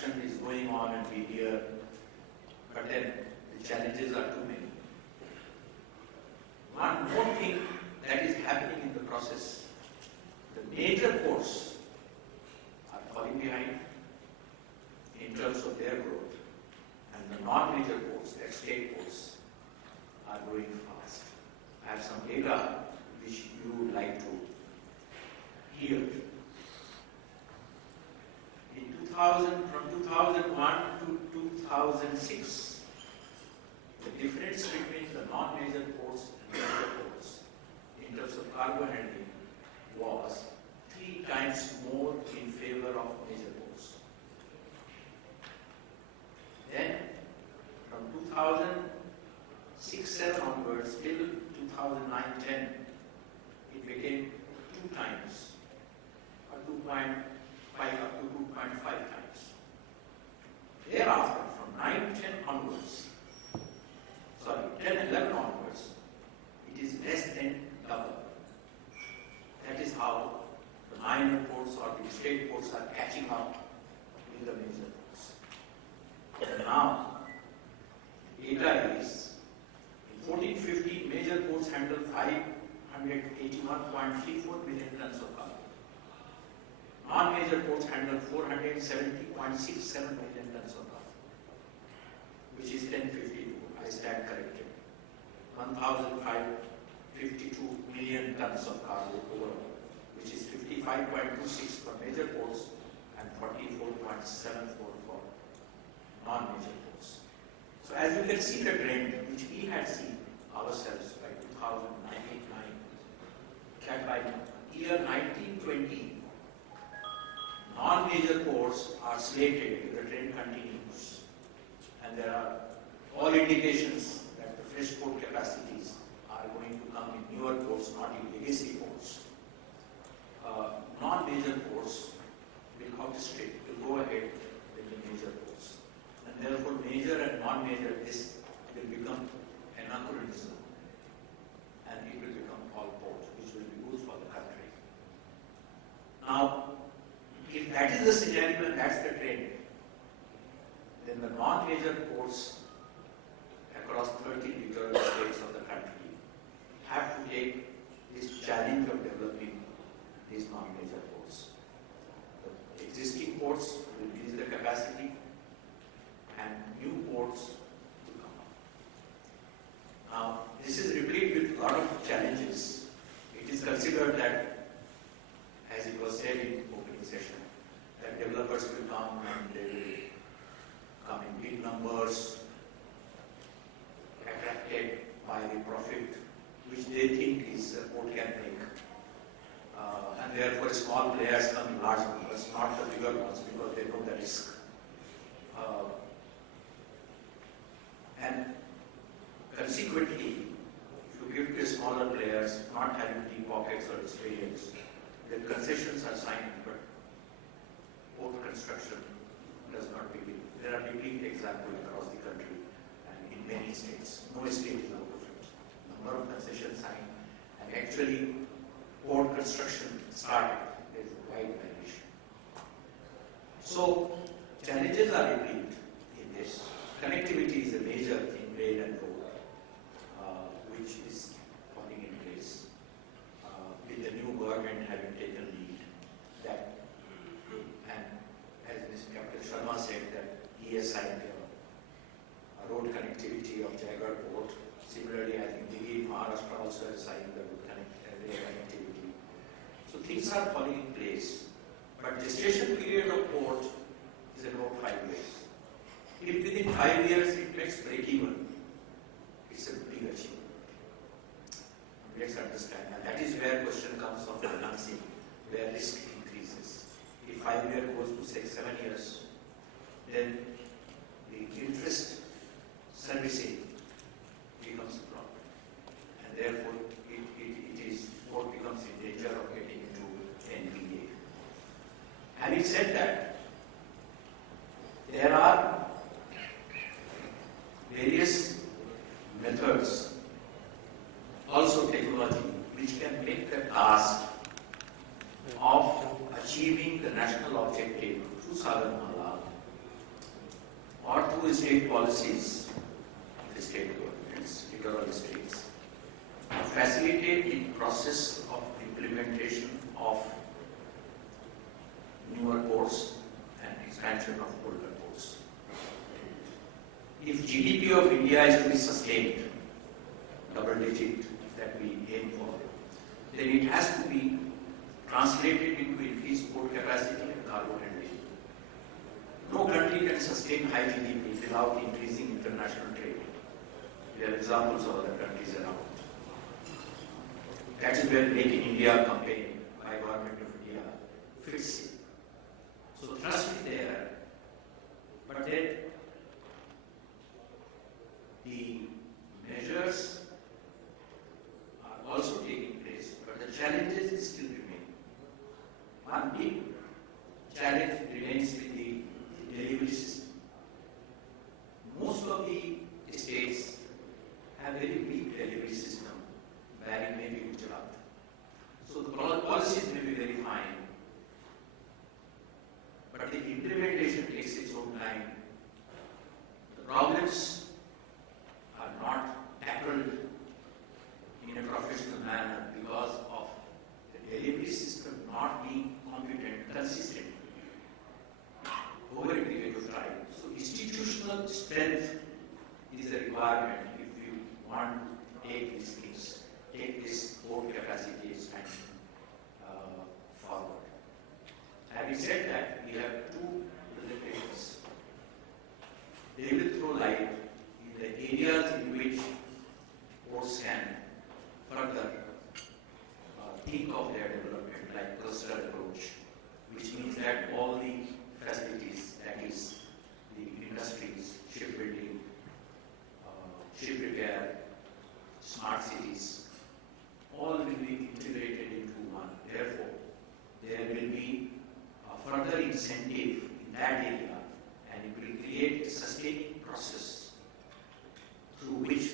construction is going on and we hear, but then the challenges are too many. One more thing that is happening in the process, the major ports are falling behind in terms of their growth, and the non-major ports, the state ports, are growing fast. I have some data which you would like to hear. From 2001 to 2006, the difference between the non-major ports and major ports in terms of cargo handling was 3 times more in favor of major ports. Then, from 2006-07 onwards till 2009-10, it became 2 times, or 2.5 up to 2.5 times. Thereafter, from 9-10 onwards, 10-11 onwards, it is less than double. That is how the minor ports or the state ports are catching up with the major ports. And now, data is, in 14-15, major ports handle 581.34 million tons of cargo. Non-major ports handle 470.67 million tons of cargo, which is 1052. I stand corrected. 1,552 million tons of cargo overall, which is 55.26 for major ports and 44.74 for non-major ports. So as you can see the trend, which we had seen ourselves by 2009, that by year 1920, non-major ports are slated, the trend continues. And there are all indications that the fresh port capacities are going to come in newer ports, not in legacy ports. Non-major ports will outstrip, will go ahead with the major ports. And therefore, major and non-major, this will become anachronism. And it will become all port, which will be good for the country. Now, if that is the scenario and that's the trend, then the non-major ports across 30 littoral states of the country have to take this challenge of developing these non-major ports. The existing ports will increase the capacity and new ports will come up. Now, this is replete with a lot of challenges. It is considered that, as it was said in opening session, that developers will come and they will come in big numbers, attracted by the profit which they think is a port can make. And therefore small players come in large numbers, not the bigger ones, because they know the risk. And consequently, if you give to smaller players, not having deep pockets or experience, the concessions are signed, but port construction does not begin. There are repeat examples across the country and in many states. No state is out of it. Number of concessions signed, and actually port construction started. There is a wide variation. So challenges are repeat in this. Connectivity is a major thing, rail and road, which is falling in place. With the new government having taken lead, that, and as Mr. Captain Sharma said, that he has signed a road connectivity of Jaigarh Port. Similarly, I think Delhi, Maharashtra also has signed the road connectivity. So things are falling in place. But gestation period of port is about 5 years. If within 5 years it makes break even, it's a big achievement. Let's understand. And that is where question comes of financing, where risk increases. If 5 years goes to say 7 years, then the interest servicing becomes a problem. And therefore, port becomes in danger of getting into NPA. Having said that, there are various methods, also technology, which can make the task of achieving the national objective through Sagarmala or through state policies of the state governments, littoral states, facilitate the process of implementation of newer ports and expansion of older ports. If GDP of India is to be sustained, double digit that we aim for, then it has to be translated into increased port capacity and cargo handling. No country can sustain high GDP without increasing international trade. There are examples of other countries around. That is where Make in India campaign by Government of India fits in. So trust is there, but then the measures are also taking place, but the challenges still remain. One big challenge remains with the delivery system. Most of the states have very weak delivery system, barring maybe Gujarat. So the policies may be very fine, but the implementation takes its own time. The problems are not tackled in a professional manner because of the delivery system not being competent, consistent over a period of time. So institutional strength is a requirement if you want to take these things, take this port capacity expansion forward. Having said that, we have two presentations. They will throw light in the areas in which ports can further think of their development, like cluster approach, which means that all the facilities, that is the industries, shipbuilding, ship repair, smart cities, all will be integrated into one. Therefore, there will be a further incentive in that area, and it will create a sustaining process through which